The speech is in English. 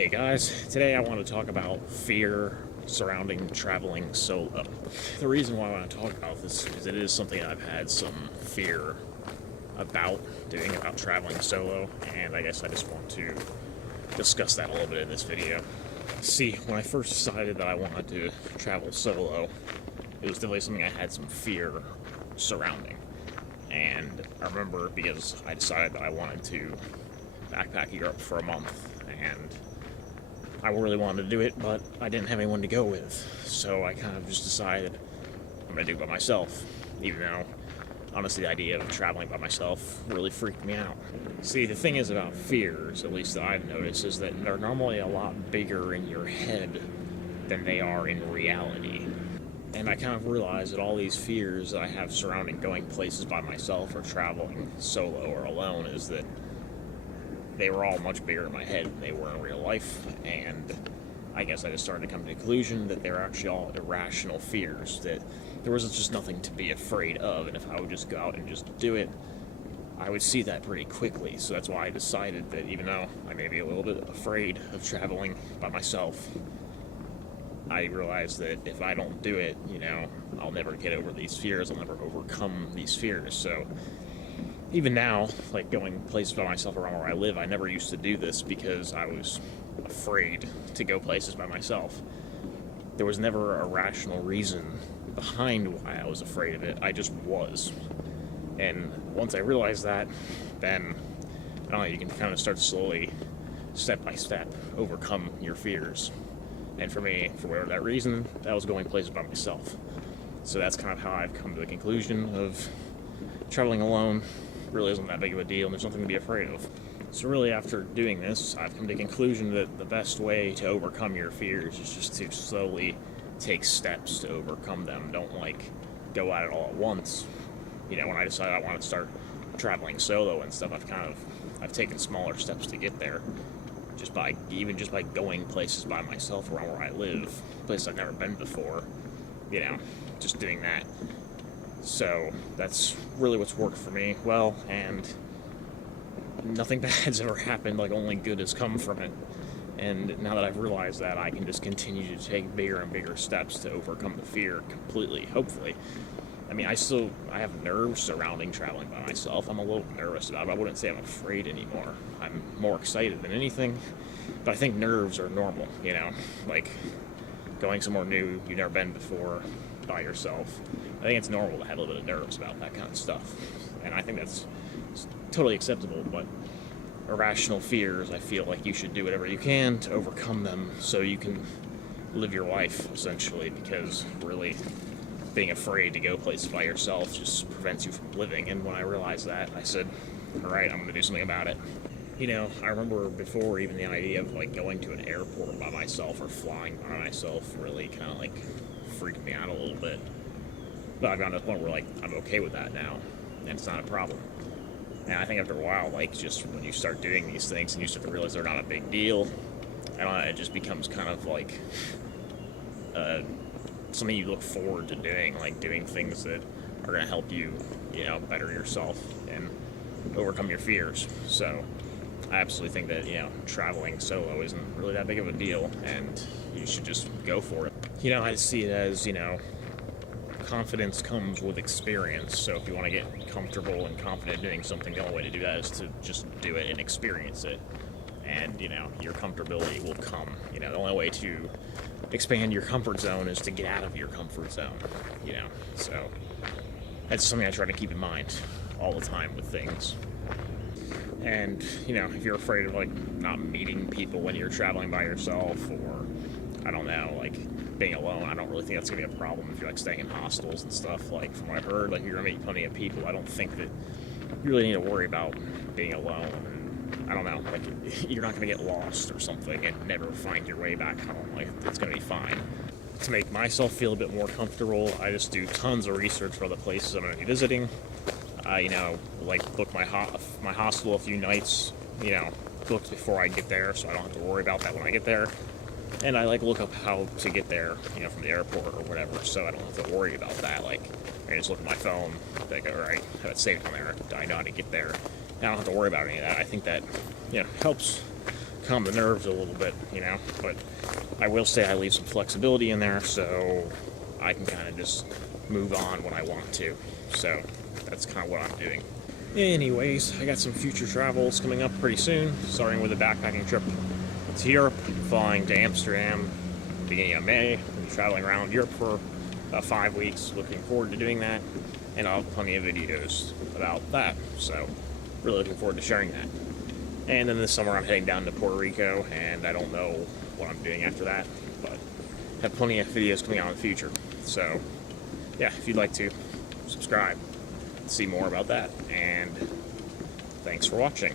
Hey guys, today I want to talk about fear surrounding traveling solo. The reason why I want to talk about this is it is something I've had some fear about doing, about traveling solo, and I guess I just want to discuss that a little bit in this video. See, when I first decided that I wanted to travel solo, it was definitely something I had some fear surrounding. And I remember because I decided that I wanted to backpack Europe for a month, and I really wanted to do it, but I didn't have anyone to go with. So I kind of just decided I'm going to do it by myself, even though, honestly, the idea of traveling by myself really freaked me out. See, the thing is about fears, at least that I've noticed, is that they're normally a lot bigger in your head than they are in reality. And I kind of realized that all these fears that I have surrounding going places by myself or traveling solo or alone is that they were all much bigger in my head than they were in real life, and I guess I just started to come to the conclusion that they were actually all irrational fears, that there was just nothing to be afraid of, and if I would just go out and just do it, I would see that pretty quickly. So that's why I decided that even though I may be a little bit afraid of traveling by myself, I realized that if I don't do it, I'll never get over these fears, I'll never overcome these fears. So even now, like going places by myself around where I live, I never used to do this because I was afraid to go places by myself. There was never a rational reason behind why I was afraid of it. I just was. And once I realized that, then, I don't know, you can kind of start to slowly, step by step, overcome your fears. And for me, for whatever that reason, that was going places by myself. So that's kind of how I've come to the conclusion of traveling alone really isn't that big of a deal, and there's nothing to be afraid of. So really, after doing this, I've come to the conclusion that the best way to overcome your fears is just to slowly take steps to overcome them. Don't, go at it all at once. When I decided I wanted to start traveling solo and stuff, I've taken smaller steps to get there. Just by going places by myself around where I live, places I've never been before, just doing that. So that's really what's worked for me well, and nothing bad's ever happened, only good has come from it. And now that I've realized that, I can just continue to take bigger and bigger steps to overcome the fear completely, hopefully. I mean, I have nerves surrounding traveling by myself. I'm a little nervous about it. I wouldn't say I'm afraid anymore. I'm more excited than anything, but I think nerves are normal, going somewhere new you've never been before by yourself. I think it's normal to have a little bit of nerves about that kind of stuff, and I think that's totally acceptable, but irrational fears, I feel like you should do whatever you can to overcome them so you can live your life, essentially, because really being afraid to go places by yourself just prevents you from living. And when I realized that, I said, all right, I'm going to do something about it. I remember before even the idea of going to an airport by myself or flying by myself really kind of freaked me out a little bit. But I've gotten to the point where I'm okay with that now, and it's not a problem. And I think after a while, just when you start doing these things and you start to realize they're not a big deal, I don't know, it just becomes kind of something you look forward to doing, doing things that are going to help you, better yourself and overcome your fears. So I absolutely think that, traveling solo isn't really that big of a deal, and you should just go for it. I see it as, confidence comes with experience. So if you want to get comfortable and confident doing something, the only way to do that is to just do it and experience it. And, your comfortability will come. The only way to expand your comfort zone is to get out of your comfort zone, So that's something I try to keep in mind all the time with things. And, if you're afraid of, not meeting people when you're traveling by yourself, or, I don't know, being alone, I don't really think that's going to be a problem if you're, staying in hostels and stuff. From what I've heard, you're going to meet plenty of people. I don't think that you really need to worry about being alone. And I don't know, you're not going to get lost or something and never find your way back home. It's going to be fine. To make myself feel a bit more comfortable, I just do tons of research for the places I'm going to be visiting. Book my hostel a few nights, booked before I get there, so I don't have to worry about that when I get there. And I look up how to get there, from the airport or whatever, so I don't have to worry about that. I just look at my phone, all right, have it saved on there, I know how to get there. I don't have to worry about any of that. I think that, helps calm the nerves a little bit, you know. But I will say I leave some flexibility in there so I can kind of just move on when I want to. So that's kind of what I'm doing. Anyways, I got some future travels coming up pretty soon, starting with a backpacking trip to Europe, flying to Amsterdam beginning of May. I'll be traveling around Europe for about 5 weeks. Looking forward to doing that, and I'll have plenty of videos about that. So really looking forward to sharing that. And then this summer I'm heading down to Puerto Rico, and I don't know what I'm doing after that, but have plenty of videos coming out in the future. So yeah, if you'd like to subscribe, see more about that, and thanks for watching.